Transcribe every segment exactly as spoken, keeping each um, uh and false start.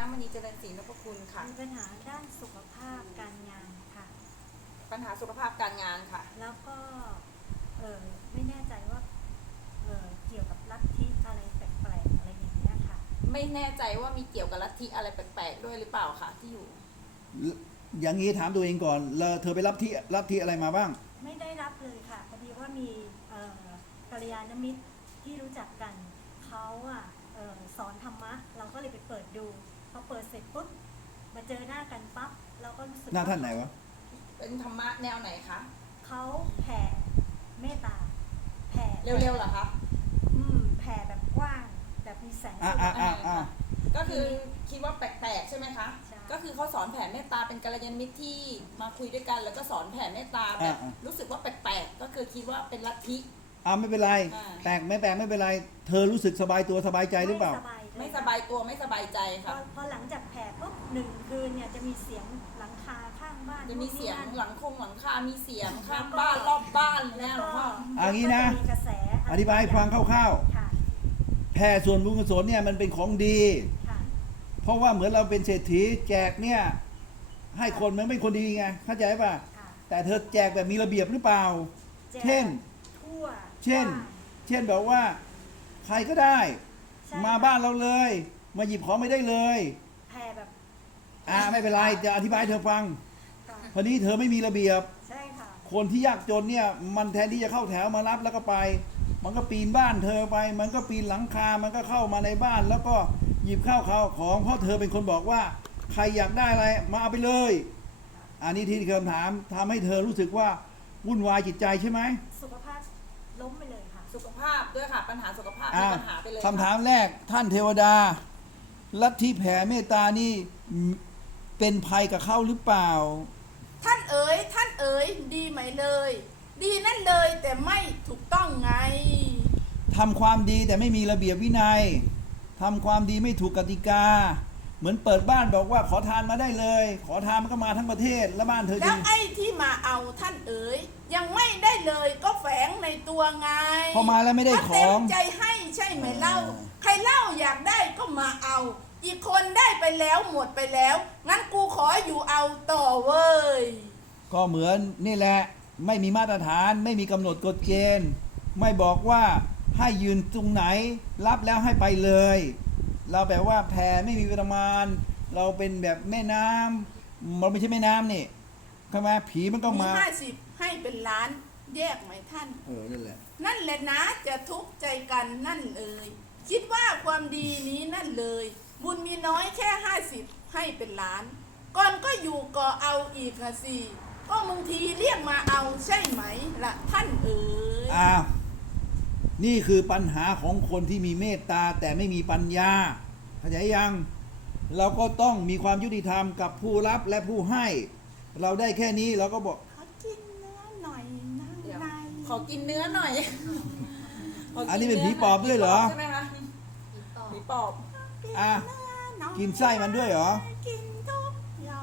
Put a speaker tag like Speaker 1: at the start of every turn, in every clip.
Speaker 1: มณีเจริญศรีนพคุณค่ะ
Speaker 2: มีปัญหาด้านสุขภาพการงานค่ะ
Speaker 1: ปัญหาสุขภาพการงานค่ะ
Speaker 2: แล้วก็เออไม่แน่ใจว่าเออเกี่ยวกับลัทธิอะไรแปลกๆอะไรอย่างเงี้ยค่ะ
Speaker 1: ไม่แน่ใจว่ามีเกี่ยวกับลัทธิอะไรแปลกๆด้วยหรือเปล่าค่ะที่อยู่
Speaker 3: อย่างนี้ถามตัวเองก่อนแล้วเธอไปรับที่รับที่อะไรมาบ้าง
Speaker 2: ไม่ได้รับเลยค่ะพอดีว่ามีเอ่อกัลยาณมิตรที่รู้จักกันเขาอ่ะเอ่อสอนธรรมะเราก็เลยไปเปิดดูพอเปิดเสร็จปุ๊บมาเจอหน้ากันปั๊บเราก็รู้สึก
Speaker 3: หน้าท่านไหนวะ
Speaker 1: เป็นธรรมะแนวไหนคะ
Speaker 2: เขาแผ่เมตตาแผ่
Speaker 1: เร็วๆเหรอคะ
Speaker 2: อืมแผ่แบบกว้างแบบมีแสงส
Speaker 3: อ่ะ
Speaker 2: ว่า
Speaker 3: อ่ะ
Speaker 2: ง
Speaker 3: อ่ะอ่ะ
Speaker 1: ก็คือคิดว่าแปลกๆใช่ไหมคะ
Speaker 2: ใช่
Speaker 1: ก็คือเขาสอนแผ่เมตตาเป็นกัลยาณมิตรที่มาคุยด้วยกัน แล้วก็สอนแผ่เมตตาแบบรู้สึกว่าแปลกๆก็คือคิดว่าเป็นลัทธิ
Speaker 3: อ่ะไม่เป็นไร
Speaker 1: อ่า
Speaker 3: แปลกไม่แปลกไม่เป็นไร เธอรู้สึกสบายตัวสบายใจหรือเปล่า
Speaker 2: ไม่สบายเลย
Speaker 1: ไม่สบายตัวไม่สบายใจ
Speaker 2: พอ
Speaker 1: ค่ะ
Speaker 2: พอหลังจากแผ่ปุ๊บหนึ่งคืนเนี่ยจะมีเสียงหลังคาข้างบ้าน
Speaker 1: จะมีเสียง
Speaker 2: นู่นนี่
Speaker 1: หลั
Speaker 2: นั่น
Speaker 1: งคงหลังคา มีเสียงข้างบ้านรอบบ้านเนี่ยหลวงพ่อ
Speaker 3: อ่ะงี้นะ
Speaker 2: ก็จมีกระแส
Speaker 3: อธิบายให้ฟังคร่าว
Speaker 2: ค่ะ
Speaker 3: ๆแผ่ส่วนบุญกุศลเนี่ยมันเป็นของดี
Speaker 2: ค่ะ
Speaker 3: เพราะว่าเหมือนเราเป็นเศรษฐีแจกเนี่ยให้คนมันไม่คนดีไงเข้าใจป่ะ
Speaker 2: ค่ะ
Speaker 3: แต่เธอแจกแบบมีระเบียบหรือเปล่า
Speaker 2: แจก
Speaker 3: เช่น
Speaker 2: ทั่ว
Speaker 3: เช่น
Speaker 2: บ้า
Speaker 3: เช่นแบบว่าใครก็ได้
Speaker 2: ใช่
Speaker 3: มาบ้านเราเลย มาหยิบของไม่ได้เลย
Speaker 2: แผ่แบบ
Speaker 3: อ่าไม่เป็นไรจะอธิบายให้เธอฟัง
Speaker 2: ค่ะ
Speaker 3: พอนี้เธอไม่มีระเบียบ
Speaker 2: ใช่ค่ะ
Speaker 3: คนที่ยากจนเนี่ยมันแทนที่จะเข้าแถวมารับแล้วก็ไป มันก็ปีนบ้านเธอไป มันก็ปีนหลังคา มันก็เข้ามาในบ้าน แล้วก็หยิบข้าวข้าวของเพราะเธอเป็นคนบอกว่าใครอยากได้อะไรมาเอาไปเลย อันนี้ที่คำถามทำให้เธอรู้สึกว่าวุ่นวายจิตใจใช่ไหม
Speaker 2: สุขภาพล้มไปเลยค่ะ
Speaker 1: สุขภาพด้วยค่ะ ปัญหาสุขภาพมี
Speaker 3: อ่า
Speaker 1: ปัญหาไปเลย
Speaker 3: คำถา
Speaker 1: ค่ะ
Speaker 3: มแรกท่านเทวดาลัทธิแผ่เมตตานี่เป็นภัยกับเขาหรือเปล่า
Speaker 4: ท่านเอ๋ยท่านเอ๋ยดีไหมเลย ดีนั่นเลยแต่ไม่ถูกต้องไง
Speaker 3: ทำความดีแต่ไม่มีระเบียบวินัย ทำความดีไม่ถูกกติกา เหมือนเปิดบ้านบอกว่าขอทานมาได้เลย ขอทานมันก็มาทั้งประเทศ แล้วบ้านเธอ
Speaker 4: แล้
Speaker 3: จะ
Speaker 4: วไอ้ที่มาเอาท่านเอ๋ยยังไม่ได้เลยก็แฝงในตัวไง
Speaker 3: พอมาแล้วไม่ได้
Speaker 4: ถ้า
Speaker 3: ข
Speaker 4: เต็
Speaker 3: อ
Speaker 4: ม
Speaker 3: ง
Speaker 4: ใจให้ใช่ไหมเล่า
Speaker 3: อ่า
Speaker 4: ใครเล่าอยากได้ก็มาเอา อีกคนได้ไปแล้วหมดไปแล้ว งั้นกูขออยู่เอาต่อเว้ย
Speaker 3: ก็เหมือนนี่แหละไม่มีมาตรฐาน ไม่มีกำหนดกฎเกณฑ์ ไม่บอกว่าให้ยืนตรงไหน รับแล้วให้ไปเลย เราแบบว่าแผ่ไม่มีประมาณ เราเป็นแบบแม่น้ำเราไม่ใช่แม่น้ำนี่ใช่ไหมผีมันก็
Speaker 4: มี
Speaker 3: มา
Speaker 4: ห้าสิบให้เป็นล้านแยกไหมท่าน
Speaker 3: เออนั่นแหละ
Speaker 4: นั่นแหละนะจะทุกข์ใจกันนั่นเลย คิดว่าความดีนี้นั่นเลย บุญมีน้อยแค่ห้าสิบให้เป็นล้าน ก่อนก็อยู่ก็เอาอีกนะสิก็บางทีเรียกมาเอาใช่ไหมล่ะท่านเอ๋ย
Speaker 3: อ้าวนี่คือปัญหาของคนที่มีเมตตาแต่ไม่มีปัญญาเข้าใจยัง เราก็ต้องมีความยุติธรรมกับผู้รับและผู้ให้ เราได้แค่นี้เราก็บอก
Speaker 4: ขอกินเนื้อหน่อยนะ
Speaker 1: เดี๋ยว
Speaker 4: นาย
Speaker 1: ขอกินเนื้อหน่อยขกิ
Speaker 3: อันนี้เป็นผีปอบด้วยเหรอ
Speaker 1: ใช่ไหมคะผีปอบ
Speaker 3: อ่ะ
Speaker 4: เนื้อหอย
Speaker 3: กินไส้มันด้วยเหรอ
Speaker 4: กินทุกอย่าง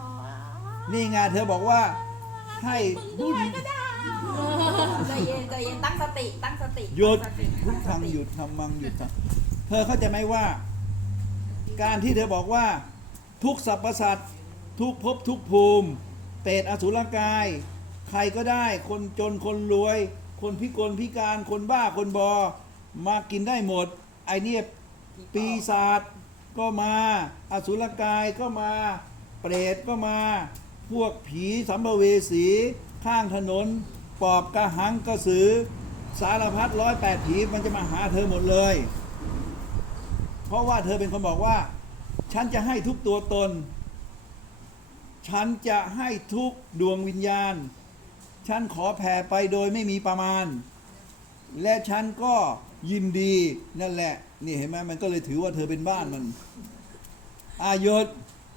Speaker 3: นี่ไงเธอบอกว่าให้
Speaker 4: มึง
Speaker 3: บุ
Speaker 4: ด้
Speaker 3: ญ
Speaker 4: วยก็ได้
Speaker 1: ใจเย็นใจเย็นตั้งสติตั้งสติ
Speaker 3: หยุด
Speaker 1: ตั้งสติ
Speaker 3: พุท
Speaker 1: ตั้
Speaker 3: ธัง
Speaker 1: สติ
Speaker 3: หยุดธรรมังหยุดธรรมเธอเข้าใจไหมว่า การที่เธอบอกว่า ทุกสรรพสัตว์ทุกภพทุกภูมิ เปรตอสุรกาย ใครก็ได้ คนจนคนรวย คนพิกลพิการคนบ้าคนบอ มากินได้หมด ไอเนี่ยปีศาจก็มา อสุรกายก็มา เปรตก็มา พวกผีสัมภเวสีข้างถนน ปอบกระหังกระสือ สารพัดร้อยแปดผีมันจะมาหาเธอหมดเลย เพราะว่าเธอเป็นคนบอกว่า ฉันจะให้ทุกตัวตน ฉันจะให้ทุกดวงวิญญาณ ฉันขอแผ่ไปโดยไม่มีประมาณ และฉันก็ยินดีนั่นแหละ นี่เห็นไหมมันก็เลยถือว่าเธอเป็นบ้านมัน อายศ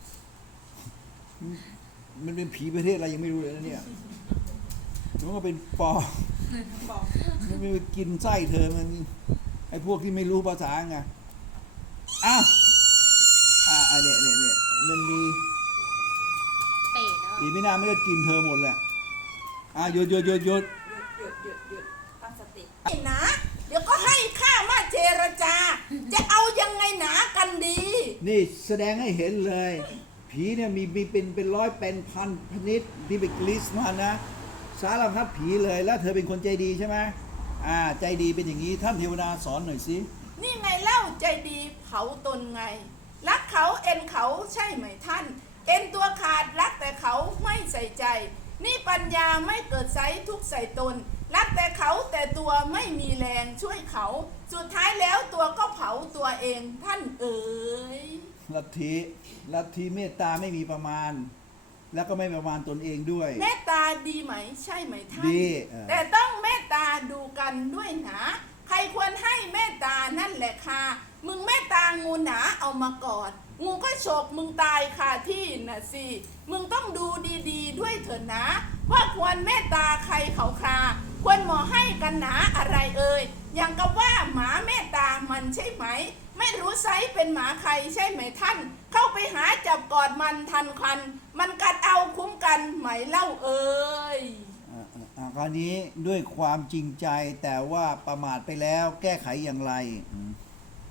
Speaker 3: มันเป็นผีประเทศอะไรยังไม่รู้เลยนะเนี่ยมันก็เป็นปอบ
Speaker 1: บอก
Speaker 3: มันไม่ไปกินไส้เธอมันไอ้พวกที่ไม่รู้ภาษาไงอ้าวอ่าอันเนี้ยเนี่ยเนี่ยมันมี
Speaker 5: เตะแล้ว
Speaker 3: อีกไม่นานมันก็กินเธอหมดแหละอ่ะหยุดหยุดหยุดหยุด
Speaker 1: หยุดหยุดหยุดหยุดตั้งสติ
Speaker 4: ไอ้นะ เดี๋ยวก็ให้ข้ามาเจรจา จะเอายังไงหนากันดี
Speaker 3: นี่แสดงให้เห็นเลย ผีเนี่ยมีมีเป็นเป็นร้อยเป็นพันชนิดที่ไปลิสต์มานะ สารพัดผีเลยแล้วเธอเป็นคนใจดีใช่ไหมอ่าใจดีเป็นอย่างนี้ท่านเทวดาสอนหน่อยสิ
Speaker 4: นี่ไงเล่าใจดีเผาตนไง รักเขาเอ็นเขาใช่ไหมท่าน เอ็นตัวขาดรักแต่เขาไม่ใส่ใจ นี่ปัญญาไม่เกิดไซทุกข์ใส่ตน รักแต่เขาแต่ตัวไม่มีแรงช่วยเขา สุดท้ายแล้วตัวก็เผาตัวเองท่านเอ๋ย
Speaker 3: ลัทธิลัทธิเมตตาไม่มีประมาณ แล้วก็ไม่ประมาณตนเองด้วย
Speaker 4: เมตตาดีไหมใช่ไหมท่าน
Speaker 3: ดีเออ
Speaker 4: แต่ต้องเมตตาดูกันด้วยนะ ใครควรให้เมตตานั่นแหละค่ะมึงเมตตางูหนาเอามากอด งูก็ฉกมึงตายคาที่น่ะสิมึงต้องดูดีๆด้วยเถิดนะ ว่าควรเมตตาใครเขาคราควรหมอให้กันหนาอะไรเอ่ยอย่างกับว่าหมาเมตตามันใช่ไหม ไม่รู้ไซส์เป็นหมาใครใช่ไหมท่าน เข้าไปหาจับกอดมันทันควันมันกัดเอาคุ้มกันไหมเล่าเอ่ย
Speaker 3: อ่าอ่าอ่าคราวนี้ด้วยความจริงใจแต่ว่าประมาทไปแล้วแก้ไขอย่างไรอืม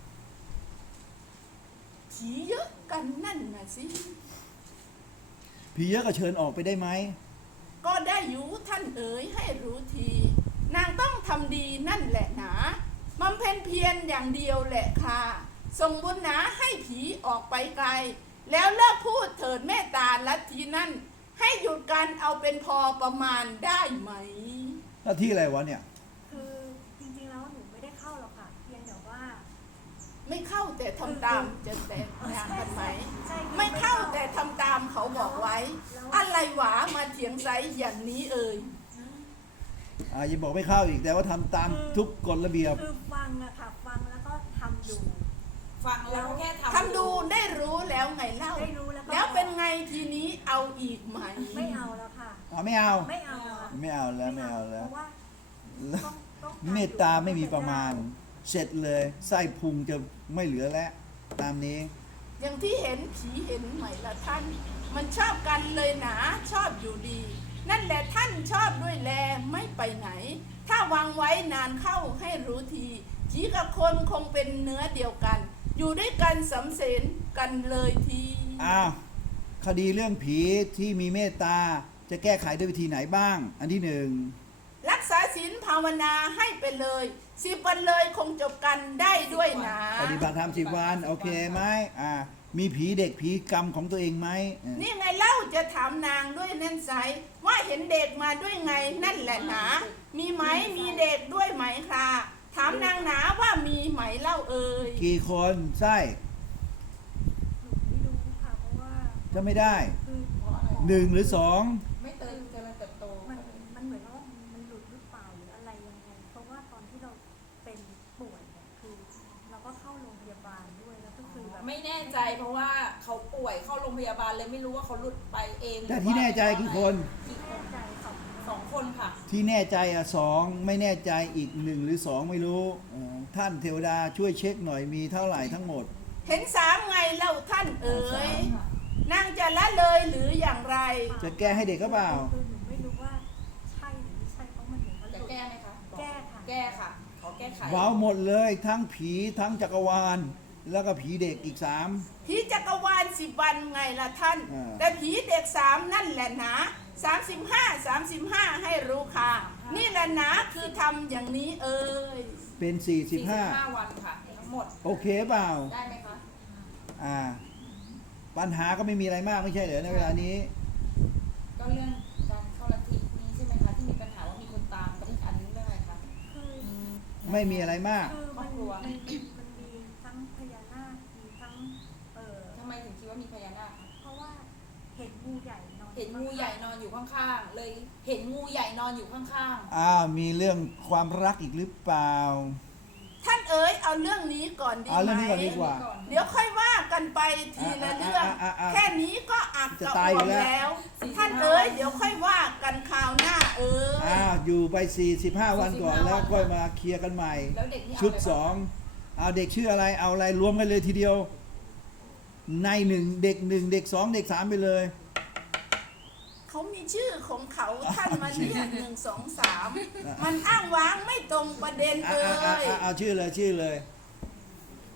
Speaker 4: ผีเยอะกันนั่นน่ะสิ
Speaker 3: ผีเยอะก็เชิญออกไปได้ไหม
Speaker 4: ก็ได้อยู่ท่านเอ๋ยให้รู้ที นางต้องทำดีนั่นแหละหนาบำเพ็ญเพียรอย่างเดียวแหละค่ะส่งบุญหนาให้ผีออกไปไกล แล้วเลิกพูดเถิดเมตตาลัทธินั่น ให้หยุดกันเอาเป็นพอประมาณได้ไหม
Speaker 3: หน้าที่อะไรวะเนี่ย
Speaker 2: คือจริงๆแล้วหนูไม่ได้เข้าหรอกค่ะเพียงแต่ว่า
Speaker 4: ไม่เข้าแต่ทำตามจะแตกต่างกันไหม
Speaker 2: ใช่คือ
Speaker 4: ไม่เข้าแต่ทำตามเขาบอกไว้ อะไรหวามาเถียงไซอย่างนี้เอ่ย
Speaker 3: อ่ายังบอกไม่เข้าอีกแต่ว่าทำตามทุกกฎระเบียบ
Speaker 2: คือฟังอะค่ะฟังแล้วก็ทำอยู่
Speaker 1: ฟังแล้วแค่ทำ
Speaker 4: ทำดูได้รู้แล้วไงเล่า
Speaker 2: ได้รู้แล้วก็
Speaker 4: แล้วเป็นไงทีนี้เอาอีกไหม
Speaker 2: ไม่เอาแล้วค่ะ
Speaker 3: อ๋อไม่เอา
Speaker 2: ไม่เอาอะ
Speaker 3: ไม่เอาแล้วไม่เอาแล้ว
Speaker 2: เพราะว่า
Speaker 3: แล้ว
Speaker 2: ต้องต้อง
Speaker 3: เมตตาไม่มีประมาณ เสร็จเลยไส้พุงจะไม่เหลือแล้วตามนี้
Speaker 4: อย่างที่เห็นผีเห็นไหมละท่าน มันชอบกันเลยหนาชอบอยู่ดี นั่นแหละท่านชอบด้วยแลไม่ไปไหน ถ้าวางไว้นานเข้าให้รู้ทีผีกับคนคงเป็นเนื้อเดียวกัน อยู่ด้วยกันสำเสนกันเลยที
Speaker 3: อ้าวคดีเรื่องผีที่มีเมตตาจะแก้ไขด้วยวิธีไหนบ้าง อันที่หนึ่ง
Speaker 4: รักษาศีลภาวนาให้ไปเลยสิบวันเลยคงจบกันได้ด้วยนะ
Speaker 3: ปฏิบัติธรรมสิบวันโอเคไหมอ่ามีผีเด็กผีกรรมของตัวเองไหมอ่า
Speaker 4: นี่ไงเล่าจะถามนางด้วยนั่นไซว่าเห็นเด็กมาด้วยไงนั่นแหละหนามีไหมมีเด็กด้วยไหมคะถามนางหนาว่ามีไหมเล่าเอ่ย
Speaker 3: กี่คนไส้
Speaker 2: หนูไม่รู้ค่ะเพราะว่า
Speaker 3: จะไม่ได้
Speaker 2: คือ
Speaker 1: เพราะอะไร
Speaker 3: หนึ่งหรือสอง
Speaker 1: ไม่เติมเจริญเติบโต
Speaker 2: มันมันเหมือนกับว่ามันหลุดหรือเปล่าหรืออะไรยังไง เพราะว่าตอนที่เราเป็นป่วยเนี่ยคือ เราก็เข้าโรงพยาบาลด้วยแล้วก็คือแบบ
Speaker 1: ไม่แน่ใจเพราะว่าเขาป่วยเข้าโรงพยาบาลเลยไม่รู้ว่าเขาหลุดไปเอง
Speaker 3: แต่ที่แน่ใจกี่คน
Speaker 1: กี่ค
Speaker 2: แน่
Speaker 1: น
Speaker 2: ใจสอง
Speaker 1: สองคนค่ะ
Speaker 3: ที่แน่ใจอ่ะสองไม่แน่ใจอีกหนึ่งหรือสองไม่รู้เอ่อท่านเทวดาช่วยเช็คหน่อยมีเท่าไหร่ทั้งหมด
Speaker 4: เห็นสามไงเล่าท่านเอ๋ย
Speaker 1: สามค่ะ
Speaker 4: นางจะละเลยหรืออย่างไร
Speaker 3: จะแก้ให้เด็กก็เปล่า
Speaker 2: คือหนูไม่รู้ว่าใช่หรือไม่ใช่เพราะมันเหมือนมันห
Speaker 1: จะ
Speaker 2: ลุด
Speaker 1: แก้ไหมคะ
Speaker 2: แก้ค่ะ
Speaker 1: แก้ค่ะขอแก้ไข
Speaker 3: เว้าหมดเลยทั้งผีทั้งจักรวาล แล้วก็ผีเด็กอีกสาม
Speaker 4: ผีจักรวาลสิบวันไงล่ะท่าน
Speaker 3: อ่า
Speaker 4: แต่ผีเด็กสามนั่นแหละนะสามสิบห้าสามสิบห้าให้รู้ค่ะ นี่แหละนะคือทำอย่างนี้เอ่ย
Speaker 3: เป็นสี่สิบห้า
Speaker 1: วันค่ะทั้งหมด
Speaker 3: โอเคเปล่า
Speaker 1: ได้ไหมคะ
Speaker 3: อ่า ปัญหาก็ไม่มีอะไรมากไม่ใช่เหรอในเวลานี้
Speaker 1: ก็เรื่องการเข้าลัทธินี้ใช่ไหมคะที่มีปัญหาว่ามีคนตามกับอีกอันนึงเรื่องอะไรคะ
Speaker 2: คือ
Speaker 3: ไม่มีอะไรมาก
Speaker 2: คือมัน
Speaker 1: ครอบครัว
Speaker 2: มันมันมีทั้งพญานาคมีทั้งเออ
Speaker 1: ทำไมถึงคิดว่ามีพญานาคคะ
Speaker 2: เพราะว่าเห็นงูใหญ่นอน
Speaker 1: เห็นงูใหญ่นอนอยู่ข้างๆ เลยเห็นงูใหญ่นอนอยู่ข้าง
Speaker 3: อ้าวมีเรื่องความรักอีกหรือเปล่า
Speaker 4: ท่านเอ๋ยเอาเรื่องนี้ก่อนดี
Speaker 3: เอาเรื่องนี้
Speaker 4: ไหม
Speaker 3: ก่อนดีกว่า
Speaker 4: เดี๋ยวค่อยว่ากันไปทีละเรื่อง
Speaker 3: อ่ะอ่ะอ่ะอ่ะ
Speaker 4: แค่นี้ก็อัก
Speaker 3: จะ
Speaker 4: กระ
Speaker 3: ตาย
Speaker 4: อ่
Speaker 3: อยู่
Speaker 4: วม
Speaker 3: แล้ว
Speaker 4: แล้ว ท่านเอ๋ยเดี๋ยวค่อยว่ากันคราวหน้าเอ๋ย
Speaker 3: อ้าวอยู่ไปสี่สิบห้าวันก่อนแล้วค่อยมาเคลียร์กันใหม่
Speaker 1: ๆ แล้วเด็กนี่เอา
Speaker 3: ชุด
Speaker 1: อะไร
Speaker 3: ส
Speaker 1: บ้า
Speaker 3: องเอาเด็กชื่ออะไรเอาอะไรรวมกันเลยทีเดียว ในหนึ่งเด็กหนึ่งเด็กสองเด็กสามไปเลย
Speaker 4: เขามีชื่อของเขาท่านมาเนี่ยหนึ่งสองสาม มันอ้างว้างไม่ตรงประเด็น
Speaker 3: อ่ะ
Speaker 4: เอ่
Speaker 3: อ่ะอ่ะ
Speaker 4: ย
Speaker 3: อ่ะเอาชื่อเลยชื่อเลย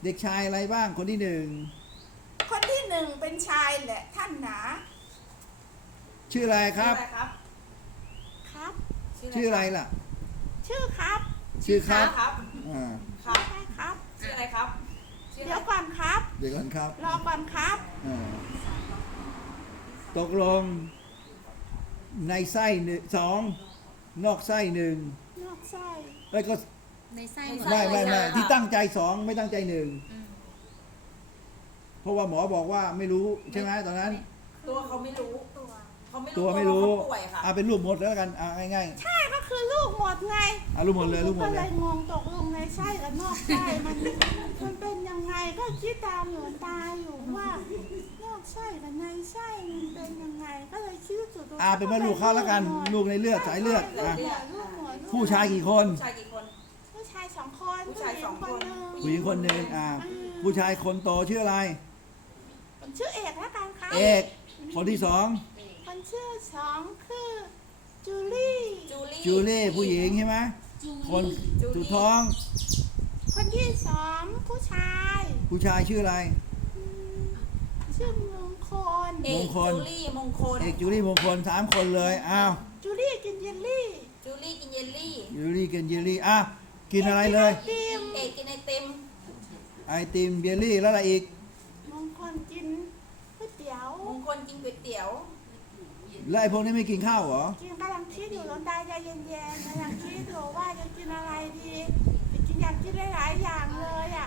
Speaker 3: เด็กชายอะไรบ้างคนที่หนึ่ง
Speaker 4: คนที่หนึ่งเป็นชายแหละท่านหนา
Speaker 3: ชื่ออะไรครับ
Speaker 1: ชื่ออะไรครับ
Speaker 4: ครับ
Speaker 3: ชื่ออะไรล่ะ
Speaker 4: ชื่อครับ
Speaker 3: ชื่อครับ
Speaker 1: ครับ
Speaker 3: อ่า
Speaker 1: ครับ
Speaker 4: ใช่ครับ
Speaker 1: ชื่ออะไรครับชื่อ
Speaker 4: เดี๋
Speaker 1: อะ
Speaker 4: ยว
Speaker 1: ไร
Speaker 4: ก่อนครับ
Speaker 3: เดี๋ยวก่อนครับ
Speaker 4: รอก่อนครับ
Speaker 3: อ่าตกลงในไส้หนึ่งสองนอกไส้หนึ่ง
Speaker 4: นอกไส้
Speaker 3: ไอ้ยก็
Speaker 5: ในไส้
Speaker 3: ไม่ไม่ไม่ที่ตั้งใจสองไม่ตั้งใจหนึ่ง
Speaker 5: อืม
Speaker 3: เพราะว่าหมอบอกว่าไม่รู้ใช่ไหมตอนนั้น
Speaker 1: ตัวเขาไม่รู้
Speaker 2: ตัว
Speaker 1: เขาไม่รู้
Speaker 3: ตัวไม่รู้
Speaker 1: ว่าเขาป่วยค่ะ
Speaker 3: เอาเป็นรูปหมดแล้วกันเอาง่าย
Speaker 4: ใช่ก็คือลูกหมดไง
Speaker 3: ๆเอารูปหมดเลยรูปหม
Speaker 4: ก็
Speaker 3: ด
Speaker 4: เล
Speaker 3: เลย
Speaker 4: ยงงตกลงในไส้กับนอกไส้มันมันเป็นยังไงก็คิดตามหลวงตาอยู่ว่านอกไส้กับในไส้มันเป็นยังไง ก็เลยคิดจุด
Speaker 3: อาเป็นว่าลูกเขาแล้วกันลูกในเลือดสายเลือด
Speaker 4: ลูก
Speaker 3: อ่ะ
Speaker 4: หมดลูกหมดลูกหมด
Speaker 3: ผู้ชายกี่คน
Speaker 1: ผู้ชายกี่คน
Speaker 4: ผู้ชายสองคน
Speaker 1: ผู้ชายสองคน
Speaker 3: ผู้หญิงคนหนึ่งอ่าผู้ชายคนโตชื่ออะไร
Speaker 4: ผมชื่อเอกแล้วกันครับ
Speaker 3: เอกคนที่สอง
Speaker 4: คนชื่อสองคือจูลี่
Speaker 1: จูลี่
Speaker 3: จูเล่ผู้หญิงใช่ไหม
Speaker 5: จู
Speaker 3: คน
Speaker 1: จูลี่
Speaker 3: สุดท้อง
Speaker 4: คนที่สองผู้ชาย
Speaker 3: ผู้ชายชื่ออะไร
Speaker 4: อืมชื่อมงคล
Speaker 1: เอก
Speaker 3: มงคล
Speaker 1: จูลี่มงคล
Speaker 3: เอกจูลี่มงคลสามคนเลยอ้าว
Speaker 4: จูลี่กินเยลลี่
Speaker 1: จูลี่กินเยลลี่
Speaker 3: จูลี่กินเยลลี่อ่ะกินอะไรเลย
Speaker 4: ติม
Speaker 1: เอกกินไอติม
Speaker 3: ไอติมเยลลี่แล้วอะไรอีก
Speaker 4: มงคลกินก๋วยเตี๋ยว
Speaker 1: มงคลกินก๋วยเตี๋ยว
Speaker 3: แล้วไอพวกนี้ไม่กินข้าวเหรอ
Speaker 4: กินกำลังคิดอยู่หลวงตาใจเย็นๆกำลังคิดอยู่ว่าจะกินอะไรดีจะกินอยากกินหลายๆอย่างเลยอ่ะ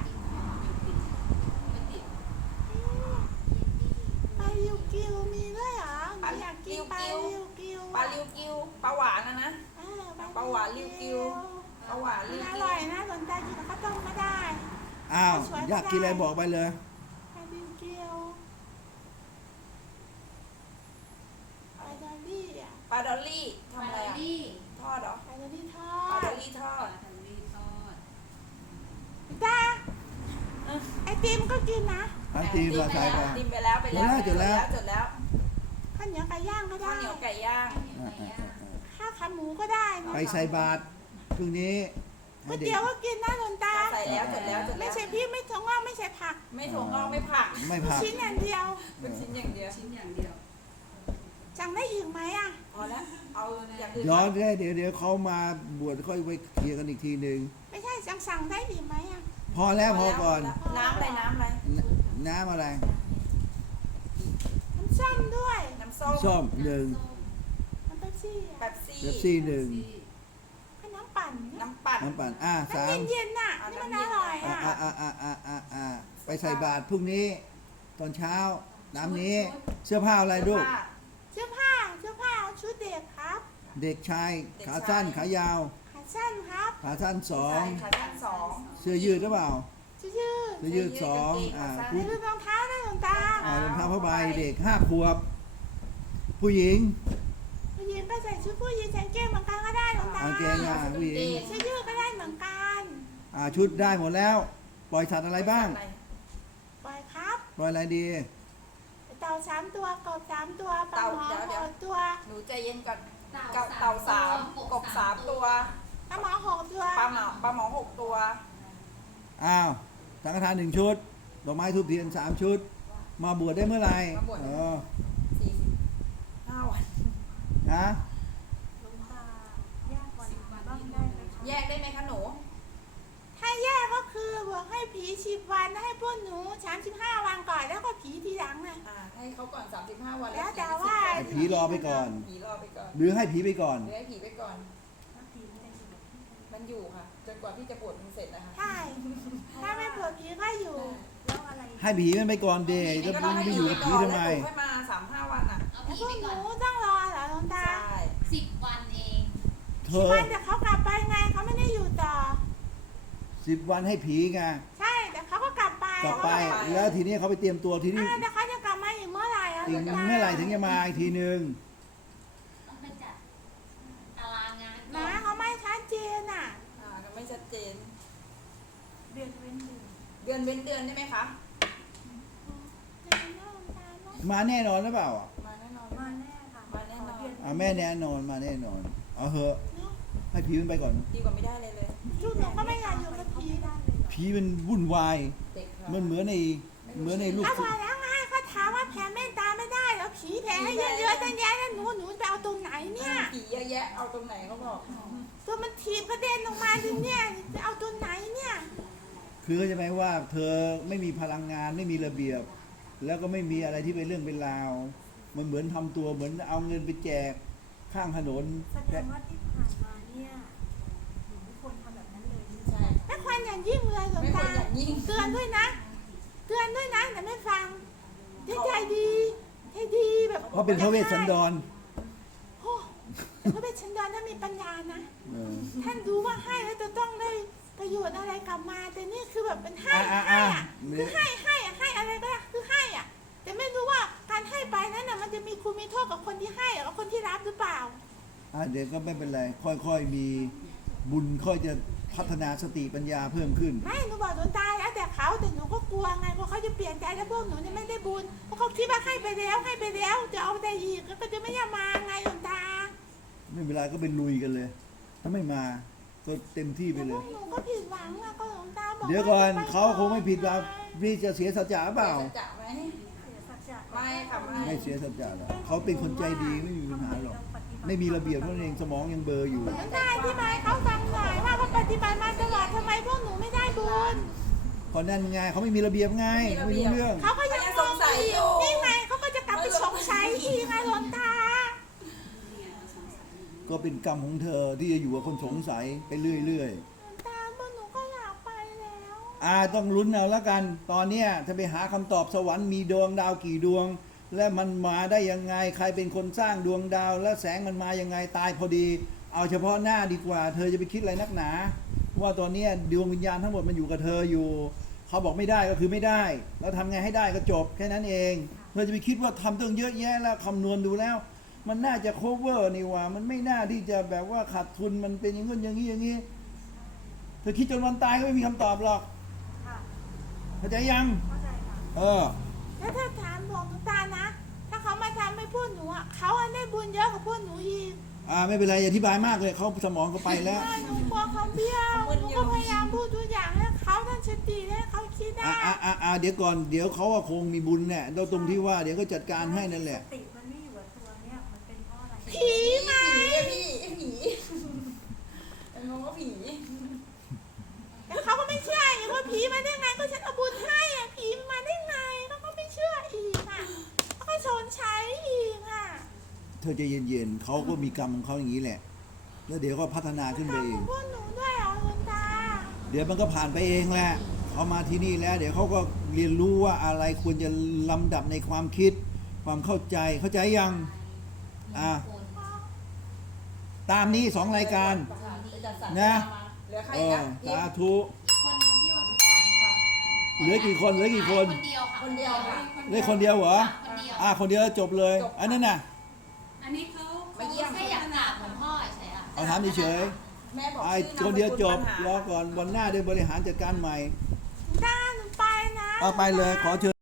Speaker 4: ปลาลิวกิวมีด้วยเหรอหนูอยากกินปลาลิวกิว
Speaker 1: ปลาลิวกิวปลาหวานนะนะ
Speaker 4: เออ
Speaker 1: ปลาหวานลิวกิว ปลาหวานลิว
Speaker 4: อ
Speaker 1: กิว
Speaker 4: ร่อยนะหลวงตากินกับข้าวต้มก็ได้
Speaker 3: อ้าวอยากกินอะไรบอกไปเลย
Speaker 4: ปลาลิวกิวปลาดอลลี่อ่ะ
Speaker 1: ปลาดอลลี่ทำอะไรอ่ะ
Speaker 5: ลี่
Speaker 1: ทอดเหรอ
Speaker 4: ปลาดอลลี่ทอ
Speaker 1: ปลาดอ
Speaker 4: ด
Speaker 1: ลลี่ทอ
Speaker 5: ปลา
Speaker 1: ด
Speaker 5: ทันลี่ทอด
Speaker 4: ตาไอติมก็กินนะ
Speaker 3: ไอติมราคาไป
Speaker 1: ติมไปแล้วไปแล้ว
Speaker 3: จดแล้ว
Speaker 1: จดแล้ว
Speaker 4: ข้าวเหนียวไก่ย่างก็
Speaker 1: ข้า
Speaker 4: ได้
Speaker 1: วเหนียวไก่ย่าง
Speaker 3: อ่ะอ่ะอ่ะอ่ะ
Speaker 4: ข้าวขาหมูก็ได้นะ
Speaker 3: ไปใส่บาตรพรุ่งนี้
Speaker 4: ก๋
Speaker 3: ให้
Speaker 4: วย
Speaker 3: เด็ก
Speaker 4: เตี๋ยวก็กินนะหลวงตา
Speaker 1: ใส่แล้วจดแล้วจด
Speaker 4: ไม่
Speaker 1: แล้ว
Speaker 4: ใช่พริกไม่ถั่วงอกไม่ใช่ผัก
Speaker 1: ไม่ถั่วงอกไม่ผัก
Speaker 3: ไม่
Speaker 4: ลูก
Speaker 3: ผัก
Speaker 4: ชิ้นอย่างเดียว
Speaker 1: เป็นชิ้นอย่างเดียว
Speaker 5: ชิ้นอย่างเดียว
Speaker 4: จังได้อีกไหมอ่ะ
Speaker 1: พอแล้วเอาอย่างอื่น
Speaker 3: ย้อนได้เดี๋ยวเดี๋ยวเขามาบวชค่อยไปเคลียร์กันอีกทีหนึ่ง
Speaker 4: ไม่ใช่จังสั่งได้อีกไหมอ่ะ
Speaker 3: พอแล้วพอก่อน
Speaker 1: น้ำอะไรน้ำอะไร
Speaker 3: นน้ำอะไร
Speaker 4: น้ำส้มด้วย
Speaker 1: น้ำส้ม
Speaker 3: ส้มหนึ่ง
Speaker 4: น้ำเป๊ปซี่
Speaker 1: แบ
Speaker 4: อ่ะ
Speaker 1: บซี่
Speaker 3: เบปซี่หนึ่ง
Speaker 4: ให้น้ำปั่นเนี่ย
Speaker 1: น้ำปั่น
Speaker 3: น้ำปั่นอ่ะสาม
Speaker 4: น้ำเย็นๆน่ะนี่มันอร่อย
Speaker 3: อ่ะ
Speaker 4: อ่ะ
Speaker 3: อ่ะอ่ะอ่ะอ่ะอ่ะอ่ะไปใส่บาตรพรุ่งนี้ ตอนเช้า น้ำนี้ เสื้อผ้าอะไรลูก
Speaker 4: เสื้อผ้าเสื้อผ้าเอาชุดเด็กครับ
Speaker 3: เด็กชายขาสั้นขายาว
Speaker 4: ขาสั้นครับ
Speaker 3: ขาสั้นสอง
Speaker 1: ขาสั้นสอง
Speaker 3: เสื้อยืดหรือเปล่า
Speaker 4: ชื่อยืด
Speaker 3: เสื้อยืดสองอ่า
Speaker 4: ใน
Speaker 3: ผู้
Speaker 4: รูปรองเท้าได้หลวงตา
Speaker 3: อ่ารองเท้าผ้าใบเด็กห้าขวบ ผู้หญิง
Speaker 4: ผู้หญิงก็ใส่ชุดผู้หญิงใส่กางเกงเหมือนกันก็ได้หลวงตาก
Speaker 3: างเกงอ่ะผู้หญิง
Speaker 4: ชื่อยืดก็ได้เหมือนกัน
Speaker 3: อ่าชุดได้หมดแล้ว ปล่อยสัตว์อะไรบ้าง
Speaker 4: ปล่อยครับ
Speaker 3: ปล่อยอะไรดี
Speaker 4: เต่าสามตัวกบสามตัวปลาหมอหกตัว
Speaker 1: หนูใจเย็นก่อนกับเต่าสามกบสามตัว
Speaker 4: ปลาหมอหกตัว
Speaker 1: ปลาหมอปลาหมอหกตัว
Speaker 3: อ้าวสังฆทานหนึ่งชุด ดอกไม้ทูบเทียนสามชุด มาบวชได้เมื่อไหร่
Speaker 1: มาบวช
Speaker 3: เออ
Speaker 1: สี่สิบห้าวัน
Speaker 3: นะ
Speaker 2: หลวงตาแยกวันบ้างได้ไหมคะ
Speaker 1: แยกได้ไหมคะหนู
Speaker 4: ถ้าแยกก็คือบอกให้ผีสิบวันให้พวกหนูสามสิบห้าวันก่อนแล้วก็ผีทีหลังน่ะ
Speaker 1: อ่าให้เขาก่อนสามสิบห้าวัน
Speaker 4: แล้วแต่ว่า
Speaker 3: ให้ผีรอไปก่อน
Speaker 1: ผีรอไปก่อน
Speaker 3: หรือให้ผีไปก่อน
Speaker 1: หรือให้ผีไปก่อน
Speaker 2: ถ้าผีไม่ได้อยู่กับพี่
Speaker 1: มันอยู่ค่ะ จนกว่าที่จะบวชมันเสร็จนะคะ
Speaker 4: ใช่ ถ้าไม่ปวดผีก็อยู่
Speaker 2: แล้วอะไร
Speaker 3: ให้ผีมันไปก่อนเดย์
Speaker 1: ผี
Speaker 3: จะ
Speaker 1: ก็ต้องให้
Speaker 3: ไป
Speaker 1: ผี
Speaker 3: อยู่
Speaker 1: ไป
Speaker 3: กับผี
Speaker 1: ก่อน
Speaker 3: ทำไม
Speaker 1: แล้วหนูค่อยมาสามห้าวันอ่ะ
Speaker 5: เอา
Speaker 4: แล้ว
Speaker 5: ผี
Speaker 4: พว
Speaker 5: ไป
Speaker 4: กห
Speaker 5: ก่อน
Speaker 4: นูต้องรอเหรอหลวง
Speaker 1: ใช
Speaker 4: ตา
Speaker 1: ่
Speaker 5: สิบวันเอง
Speaker 3: เธ
Speaker 4: สิบ
Speaker 3: อ
Speaker 4: วันแต่เขากลับไปไงเขาไม่ได้อยู่ต่อ
Speaker 3: สิบวันให้ผีไง
Speaker 4: ใช่แต่เขาก็กลับไป
Speaker 3: กลับไป แล้วทีนี้เขาไปเตรียมตัวทีนี้
Speaker 4: อ่าแต่เขาจะกลับมาอีกเมื่อไหร่อะหล
Speaker 3: อี
Speaker 4: ว
Speaker 3: ก
Speaker 4: งตา
Speaker 3: เมื่อไหร่ถึงจะมาอีกทีนึง
Speaker 5: ต้องไปจัดตารางงาน
Speaker 4: หมาเขาไม่ชัดเจนอ่ะ
Speaker 1: อ่าก็ไม่ชัดเจน
Speaker 2: เดือนเว้นเดือน
Speaker 1: เดือนเว้นเดือนได้ไหมคะ
Speaker 4: เดี๋ยวนะหลวงตาเนอะ
Speaker 3: มาแน่นอนหรือเปล่าอ่ะ
Speaker 1: มาแน่นอน
Speaker 2: มาแน่ค่ะ
Speaker 1: มาแน่นอน
Speaker 2: ขเดือน
Speaker 3: อ่ะแม่แน่นอนมาแน่นอน เอาเหอะ
Speaker 4: เนอะ
Speaker 3: ให้ผีมันไปก่อน
Speaker 1: ดีกว่าไม่ได้เลยเลย
Speaker 4: ลูกหนูก็ไม่อยากอยู่กับผี
Speaker 2: ไม่ได้เลยเหรอ
Speaker 3: ผีมันวุ่นวาย
Speaker 1: เด็ก
Speaker 3: มันเหมือนในเหมือนในลูก
Speaker 4: ถ้าพอแล้วไงเขาถามว่าแผ่เมตตาไม่ได้แล้วผีแผ่ให้เยอะๆตั้งแยะแล้วหนูหนูจะเอาตรงไหนเนี่ย
Speaker 1: ผีเยอะแยะเอาตรงไหนเขาบอก
Speaker 4: ตัวมันถีบกระเด็นลงมาถึงเนี่ยจะเอาตัวไหนเนี่ย
Speaker 3: คือเข้าใจไหมว่าเธอไม่มีพลังงานไม่มีระเบียบ แล้วก็ไม่มีอะไรที่เป็นเรื่องเป็นราว มันเหมือนทำตัวเหมือนเอาเงินไปแจกข้างถนน
Speaker 2: แสดงว่าที่ผ่านมาเนี่ยหนูไม่ควรทำแบบนั้นเลย
Speaker 1: ใช่
Speaker 4: ไม่ควรอย่างยิ่งเลยหลวง
Speaker 1: ไม่คว
Speaker 4: ตาร
Speaker 1: อย่างยิ่ง
Speaker 4: เตือนด้วยนะเตือนด้วยนะแต่ไม่ฟังใจดีใจดีแบบ
Speaker 3: เพราะเป็นพระเวสสันดร
Speaker 4: โอ้พระเวสสันดรถ้ามีปัญญานะ
Speaker 3: เออ
Speaker 4: ท่านรู้ว่าให้แล้วจะต้องได้ประโยชน์อะไรกลับมา แต่นี่คือแบบเป็นให้
Speaker 3: อ่ะ
Speaker 4: ให้
Speaker 3: อ่ะ
Speaker 4: อะคือให้ให้อะให้อะไรก็ได้คือให้อะแต่ไม่รู้ว่าการให้ไปนั้นน่ะมันจะมีคุณมีโทษกับคนที่ให้กับคนที่รับหรือเปล่า
Speaker 3: อ่ะเดี๋ยวก็ไม่เป็นไร ค่อยๆมีบุญค่อยจะพัฒนาสติปัญญาเพิ่มขึ้น
Speaker 4: ไม่หนูบอกหนูตายแล้วแต่เขาแต่หนูก็กลัวไงว่าเขาจะเปลี่ยนใจแล้วพวกหนูเนี่ยไม่ได้บุญเพราะเขาคิดว่าให้ไปแล้วให้ไปแล้วจะเอาแต่อีกแล้วก็จะไม่ได้มาไงหลวงตา
Speaker 3: ไม่เป็นไรก็เป็นลุยกันเลย ถ้าไม่มาก็เต็มที่ไป
Speaker 4: แต่พ
Speaker 3: เล
Speaker 4: วย กหนูก็ผิดหวังอะก็หลวงตาบอก
Speaker 3: เดี๋ยวก่อน
Speaker 4: จะไป
Speaker 3: เขาคงไม่ผิดเรานี่จะเสียสัจจะเปล่า
Speaker 1: จะไหม
Speaker 2: เสียสัจจะ
Speaker 1: ไม่ค่ะไม่
Speaker 3: ไม่เสียสัจจะหรอกเขาเป็นคนใจดีไม่มีปัญหาหรอก ไม่มีระเบียบเท่านั้นเองสมองยังเบลออยู่
Speaker 4: หลวงตาอธิบายเขาฟังหน่อยว่าเขาปฏิบัติมาตลอดทำไมพวกหนูไม่ได้บุญ
Speaker 3: ก่อนนั้นไงเขาไม่มีระเบียบไงไม่รู้เรื่อง
Speaker 4: เขาก็ยังสงสัยอยู่นี่ไงเขาก็จะกลับไปสงสัยอีกไงหลวงตา
Speaker 3: ก็เป็นกรรมของเธอที่จะอยู่กับคนสงสัยไปเรื่อย
Speaker 4: หลวงตาพวกหนูก็อยากไปแล้ว
Speaker 3: ๆอ่าต้องลุ้นเอาละกัน ตอนเนี้ยถ้าไปหาคำตอบสวรรค์มีดวงดาวกี่ดวง และมันมาได้ยังไงใครเป็นคนสร้างดวงดาว และแสงมันมายังไงตายพอดี เอาเฉพาะหน้าดีกว่า เธอจะไปคิดอะไรนักหนา ว่าตอนเนี้ยดวงวิญญาณทั้งหมดมันอยู่กับเธออยู่ เขาบอกไม่ได้ก็คือไม่ได้ แล้วทำไงให้ได้ก็จบแค่นั้นเองเธอจะไปคิดว่าทำต้องเยอะแยะแล้วคำนวณดูแล้ว มันน่าจะ cover นี่หว่า มันไม่น่าที่จะแบบว่าขาดทุนมันเป็นอย่างงี้อย่างนี้อย่างนี้เธอคิดจนวันตายก็ไม่มีคำตอบหรอก
Speaker 2: ค่ะ
Speaker 3: เข้าใจยัง
Speaker 2: เข้าใจค่ะ
Speaker 3: เออ
Speaker 4: แล้วถ้าถามหลวงตานะ ถ้าเขามาทำให้พวกหนูอ่ะเขาอันได้บุญเยอะกว่าพวกหนูอีก
Speaker 3: อ่าไม่เป็นไรอย่าอธิบายมากเลยเขาสมองเขาไปแล้ว
Speaker 4: ใช่หนูกลัวเขาเบี้ยวหนูก็พยายามพูดทุกอย่างให้เขาตั้งสติให้เขาคิดได้
Speaker 3: อ่าอ่าอ่าอ่าเดี๋ยวก่อนเดี๋ยวเขาก็คงมีบุญเนี่ยเราตรงที่ว่าเดี๋ยวก็จัดการให้นั่นแหละ
Speaker 2: สติมันไม่อยู่กับตัวเนี่ยมันเป็นเพราะอะไร
Speaker 4: ผีไง
Speaker 1: ผีอะพี่ผีเป็นงงว่าผี
Speaker 4: แต่เขาก็ไม่เชื่ออีกว่าผีมาได้ไงก็ฉันเอาบุญให้อ่ะผีมาได้ไงเขาก็ไม่เชื่ออีกอ่ะเขาก็ชนใช้อีกอ่ะ
Speaker 3: เธอใจะเย็นๆเขาก็มีกรรมของเขาอย่างนี้แหละ แล้วเดี๋ยวก็พัฒนาขึ้นไปเอง
Speaker 4: ทำกับพวกหนูด้วยเหรอหลวงตา
Speaker 3: เดี๋ยวมันก็ผ่านไปเองแหละเขามาที่นี่แล้ว เดี๋ยวเขาก็เรียนรู้ว่าอะไรควรจะลำดับในความคิด ความเข้าใจเข้าใจยังอ่าตามนี้สองรายการ นะ
Speaker 1: เหลือใคร
Speaker 3: เอ
Speaker 1: อีก
Speaker 3: อ
Speaker 1: อะ
Speaker 3: สาธุ
Speaker 5: คนหนึงที่วันสุดท้ายค่ะ
Speaker 3: เหลือกี่คนเหลือกี่คน
Speaker 5: คนเดียวค่ะ
Speaker 1: คนเดียวค่ะ
Speaker 3: เหลือคนเดียวเหรอ
Speaker 5: คนเดียว
Speaker 3: อ่าคนเดียวจบเลย
Speaker 1: จบ
Speaker 3: อันนั้นน่ะ
Speaker 5: อันนี้เขา
Speaker 1: มาเยี่ยม
Speaker 5: แค่อยากกราบหลวงพ่อเฉยๆอะ
Speaker 3: เอาถามเฉย
Speaker 1: แม่บอก
Speaker 3: ๆไอ้
Speaker 1: ชื่
Speaker 3: คนเดียวจบ
Speaker 1: นามสกุลปัญหาร
Speaker 3: อก่อนวันหน้าได้บริหารจัดการใหม่
Speaker 4: ตาหนูไปนะ
Speaker 3: เอาไปเลยขอเชิญ